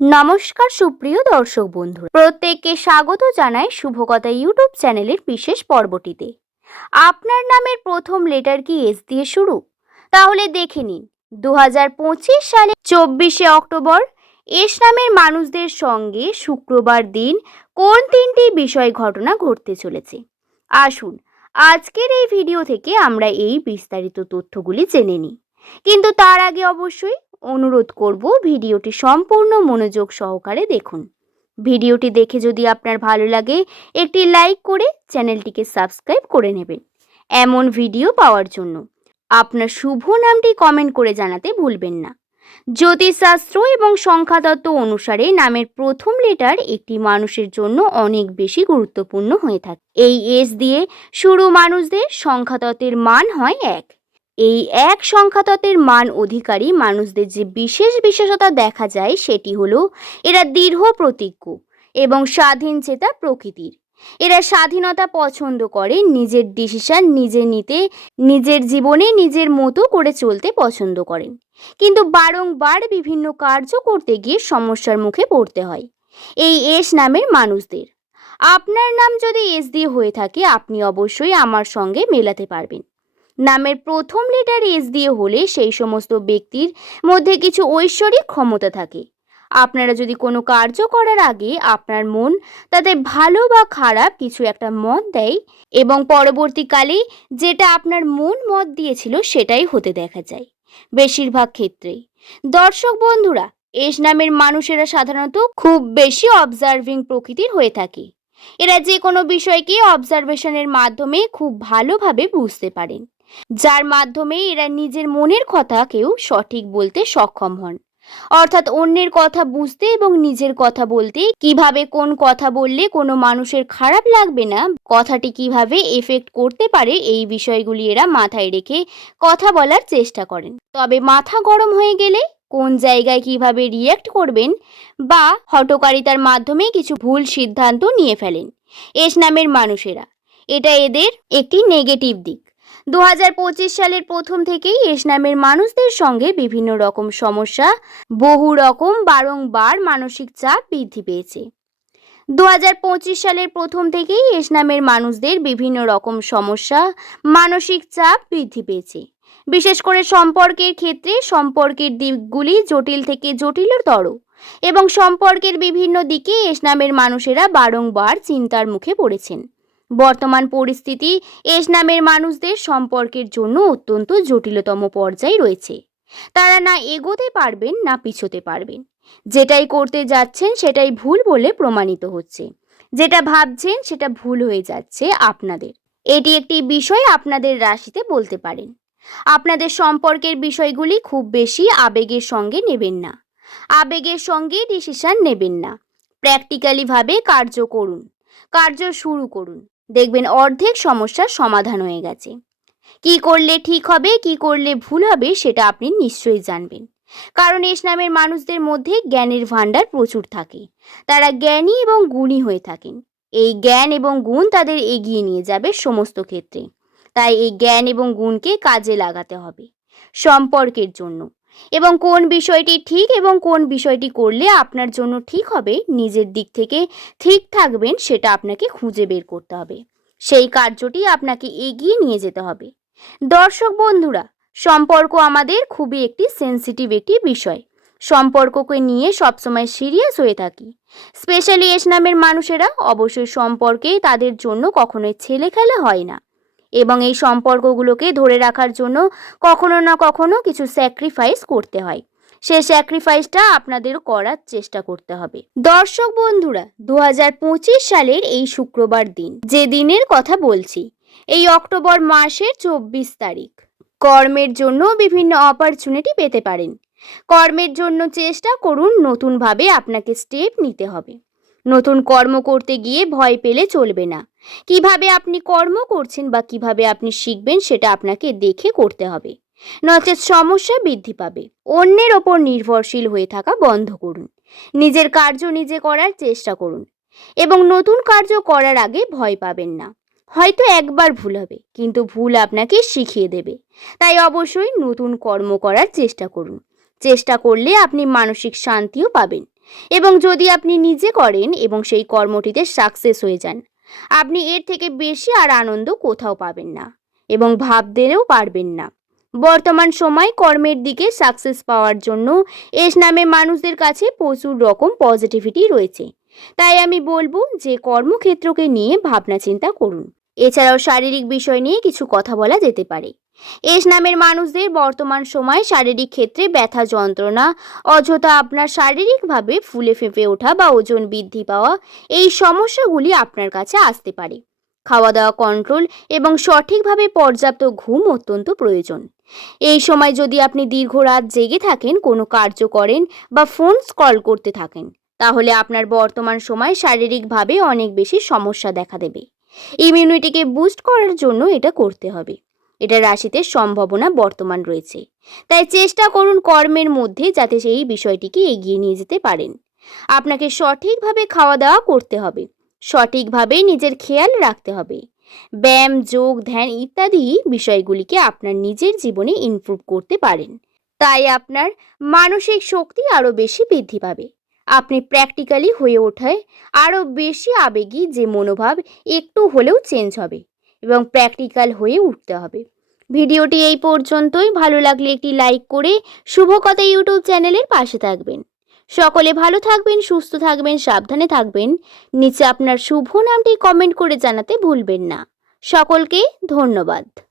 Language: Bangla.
নমস্কার, সুপ্রিয় দর্শক বন্ধু প্রত্যেককে স্বাগত জানাই শুভকথা ইউটিউব চ্যানেলের বিশেষ পর্বটিতে। আপনার নামের প্রথম লেটার কি এস দিয়ে শুরু? তাহলে দেখে নিন দু হাজার পঁচিশ সালে চব্বিশে অক্টোবর এস নামের মানুষদের সঙ্গে শুক্রবার দিন কোন তিনটি বিষয় ঘটনা ঘটতে চলেছে? আসুন, আজকের এই ভিডিও থেকে আমরা এই বিস্তারিত তথ্যগুলি জেনে নিই। কিন্তু তার আগে অবশ্যই অনুরোধ করব ভিডিওটি সম্পূর্ণ মনোযোগ সহকারে দেখুন। ভিডিওটি দেখে যদি আপনার ভালো লাগে, একটি লাইক করে চ্যানেলটিকে সাবস্ক্রাইব করে নেবেন এমন ভিডিও পাওয়ার জন্য। আপনার শুভ নামটি কমেন্ট করে জানাতে ভুলবেন না। জ্যোতিষশাস্ত্র এবং সংখ্যাতত্ত্ব অনুসারে নামের প্রথম লেটার একটি মানুষের জন্য অনেক বেশি গুরুত্বপূর্ণ হয়ে থাকে। এই এস দিয়ে শুরু মানুষদের সংখ্যাতত্ত্বের মান হয় এক। এই এক সংখ্যাতত্ত্বের মান অধিকারী মানুষদের যে বিশেষ বিশেষতা দেখা যায় সেটি হলো এরা দৃঢ় প্রতিজ্ঞ এবং স্বাধীন চেতা প্রকৃতির। এরা স্বাধীনতা পছন্দ করে, নিজের ডিসিশন নিজে নিতে, নিজের জীবনে নিজের মতো করে চলতে পছন্দ করেন। কিন্তু বারংবার বিভিন্ন কার্য করতে গিয়ে সমস্যার মুখে পড়তে হয়। এই এস নামের মানুষদের। আপনার নাম যদি এস দিয়ে হয়ে থাকে, আপনি অবশ্যই আমার সঙ্গে মেলাতে পারবেন। নামের প্রথম লেটার এস দিয়ে হলে সেই সমস্ত ব্যক্তির মধ্যে কিছু ঐশ্বরিক ক্ষমতা থাকে। আপনারা যদি কোনো কার্য করার আগে আপনার মন তাতে ভালো বা খারাপ কিছু একটা মত দেয় এবং পরবর্তীকালে যেটা আপনার মন মত দিয়েছিল সেটাই হতে দেখা যায় বেশিরভাগ ক্ষেত্রেই দর্শক বন্ধুরা এস নামের মানুষেরা সাধারণত খুব বেশি অবজার্ভিং প্রকৃতির হয়ে থাকে। এরা যে কোনো বিষয়কে অবজারভেশনের মাধ্যমে খুব ভালোভাবে বুঝতে পারেন। যার মাধ্যমে এরা নিজের মনের কথাকেও সঠিক বলতে সক্ষম হন। অর্থাৎ অন্যের কথা বুঝতে এবং নিজের কথা বলতে কীভাবে কোন কথা বললে কোনো মানুষের খারাপ লাগবে না, কথাটি কীভাবে এফেক্ট করতে পারে এই বিষয়গুলি এরা মাথায় রেখে কথা বলার চেষ্টা করেন। তবে মাথা গরম হয়ে গেলে কোন জায়গায় কীভাবে রিয়্যাক্ট করবেন বা হটকারিতার মাধ্যমে কিছু ভুল সিদ্ধান্ত নিয়ে ফেলেন, এস নামের মানুষেরা। এটা এদের একটি নেগেটিভ দিক। দু হাজার পঁচিশ সালের প্রথম থেকেই এস নামের মানুষদের সঙ্গে বিভিন্ন রকম সমস্যা, বহু রকম বারংবার মানসিক চাপ বৃদ্ধি পেয়েছে। দু হাজার পঁচিশ সালের প্রথম থেকেই এস নামের মানুষদের বিভিন্ন রকম সমস্যা, মানসিক চাপ বৃদ্ধি পেয়েছে। বিশেষ করে সম্পর্কের ক্ষেত্রে সম্পর্কের দিকগুলি জটিল থেকে জটিলতর এবং সম্পর্কের বিভিন্ন দিকে এস নামের মানুষেরা বারংবার চিন্তার মুখে পড়েছেন। বর্তমান পরিস্থিতি এস নামের মানুষদের সম্পর্কের জন্য অত্যন্ত জটিলতম পর্যায়ে রয়েছে। তারা না এগোতে পারবেন, না পিছোতে পারবেন। যেটাই করতে যাচ্ছেন, সেটাই ভুল বলে প্রমাণিত হচ্ছে। যেটা ভাবছেন, সেটা ভুল হয়ে যাচ্ছে আপনাদের। এটি একটি বিষয় আপনাদের রাশিতে বলতে পারেন। আপনাদের সম্পর্কের বিষয়গুলি খুব বেশি আবেগের সঙ্গে নেবেন না। আবেগের সঙ্গে ডিসিশন নেবেন না। প্র্যাকটিক্যালিভাবে কার্য করুন। কার্য শুরু করুন। দেখবেন অর্ধেক সমস্যার সমাধান হয়ে গেছে। কি করলে ঠিক হবে, কি করলে ভুল হবে সেটা আপনি নিশ্চয়ই জানবেন। কারণ এস নামের মানুষদের মধ্যে জ্ঞানের ভাণ্ডার প্রচুর থাকে। তারা জ্ঞানী এবং গুণী হয়ে থাকেন। এই জ্ঞান এবং গুণ তাদের এগিয়ে নিয়ে যাবে সমস্ত ক্ষেত্রে। তাই এই জ্ঞান এবং গুণকে কাজে লাগাতে হবে। সম্পর্কের জন্য। এবং কোন বিষয়টি ঠিক এবং কোন বিষয়টি করলে আপনার জন্য ঠিক হবে, নিজের দিক থেকে ঠিক থাকবেন সেটা আপনাকে খুঁজে বের করতে হবে। সেই কার্যটি আপনাকে এগিয়ে নিয়ে যেতে হবে। দর্শক বন্ধুরা, সম্পর্ক আমাদের খুবই একটি সেন্সিটিভ একটি বিষয়। সম্পর্ককে নিয়ে সবসময় সিরিয়াস হয়ে থাকি। স্পেশালি এস নামের মানুষেরা অবশ্যই সম্পর্কে তাদের জন্য কখনোই ছেলে খেলা হয় না। এবং এই সম্পর্কগুলোকে ধরে রাখার জন্য কখনো না কখনো কিছু স্যাক্রিফাইস করতে হয়। সে স্যাক্রিফাইসটা আপনাদের করার চেষ্টা করতে হবে। দর্শক বন্ধুরা দু হাজার পঁচিশ সালের এই শুক্রবার দিন, যে দিনের কথা বলছি, এই অক্টোবর মাসের চব্বিশ তারিখ। কর্মের জন্য বিভিন্ন অপরচুনিটি পেতে পারেন। কর্মের জন্য চেষ্টা করুন নতুনভাবে আপনাকে স্টেপ নিতে হবে। নতুন কর্ম করতে গিয়ে ভয় পেলে চলবে না। কীভাবে আপনি কর্ম করছেন বা কীভাবে আপনি শিখবেন সেটা আপনাকে দেখে করতে হবে। নচেত সমস্যা বৃদ্ধি পাবে। অন্যের ওপর নির্ভরশীল হয়ে থাকা বন্ধ করুন। নিজের কার্য নিজে করার চেষ্টা করুন। এবং নতুন কার্য করার আগে ভয় পাবেন না। হয়তো একবার ভুল হবে, কিন্তু ভুল আপনাকে শিখিয়ে দেবে। তাই অবশ্যই নতুন কর্ম করার চেষ্টা করুন। চেষ্টা করলে আপনি মানসিক শান্তিও পাবেন। এবং যদি আপনি নিজে করেন এবং সেই কর্মটিতে সাকসেস হয়ে যান, আপনি এর থেকে বেশি আর আনন্দ কোথাও পাবেন না এবং ভাবতেও পারবেন না। বর্তমান সময় কর্মের দিকে সাকসেস পাওয়ার জন্য এস নামে মানুষদের কাছে প্রচুর রকম পজিটিভিটি রয়েছে। তাই আমি বলব যে কর্মক্ষেত্রকে নিয়ে ভাবনা চিন্তা করুন। এছাড়াও শারীরিক বিষয় নিয়ে কিছু কথা বলা যেতে পারে। এস নামের মানুষদের বর্তমান সময়ে শারীরিক ক্ষেত্রে ব্যথা যন্ত্রণা, অযথা আপনার শারীরিকভাবে ফুলে ফেঁপে ওঠা বা ওজন বৃদ্ধি পাওয়া, এই সমস্যাগুলি আপনার কাছে আসতে পারে। খাওয়া দাওয়া কন্ট্রোল এবং সঠিকভাবে পর্যাপ্ত ঘুম অত্যন্ত প্রয়োজন। এই সময় যদি আপনি দীর্ঘ রাত জেগে থাকেন, কোনো কার্য করেন বা ফোন স্ক্রল করতে থাকেন, তাহলে আপনার বর্তমান সময় শারীরিকভাবে অনেক বেশি সমস্যা দেখা দেবে। ইমিউনিটিকে বুস্ট করার জন্য এটা করতে হবে। এটা রাশিতে সম্ভাবনা বর্তমান রয়েছে। তাই চেষ্টা করুন কর্মের মধ্যে যাতে সেই বিষয়টিকে এগিয়ে নিয়ে যেতে পারেন। আপনাকে সঠিকভাবে খাওয়া দাওয়া করতে হবে। সঠিকভাবে নিজের খেয়াল রাখতে হবে। ব্যায়াম, যোগ, ধ্যান ইত্যাদি বিষয়গুলিকে আপনার নিজের জীবনে ইমপ্রুভ করতে পারেন। তাই আপনার মানসিক শক্তি আরও বেশি বৃদ্ধি পাবে। আপনি প্র্যাকটিক্যালি হয়ে ওঠায় আরও বেশি আবেগী যে মনোভাব একটু হলেও চেঞ্জ হবে। এবং প্র্যাকটিক্যাল হয়ে উঠতে হবে। ভিডিওটি এই পর্যন্তই। ভালো লাগলে একটি লাইক করে শুভকথা ইউটিউব চ্যানেলের পাশে থাকবেন। সকলে ভালো থাকবেন, সুস্থ থাকবেন, সাবধানে থাকবেন। নিচে আপনার শুভ নামটি কমেন্ট করে জানাতে ভুলবেন না। সকলকে ধন্যবাদ।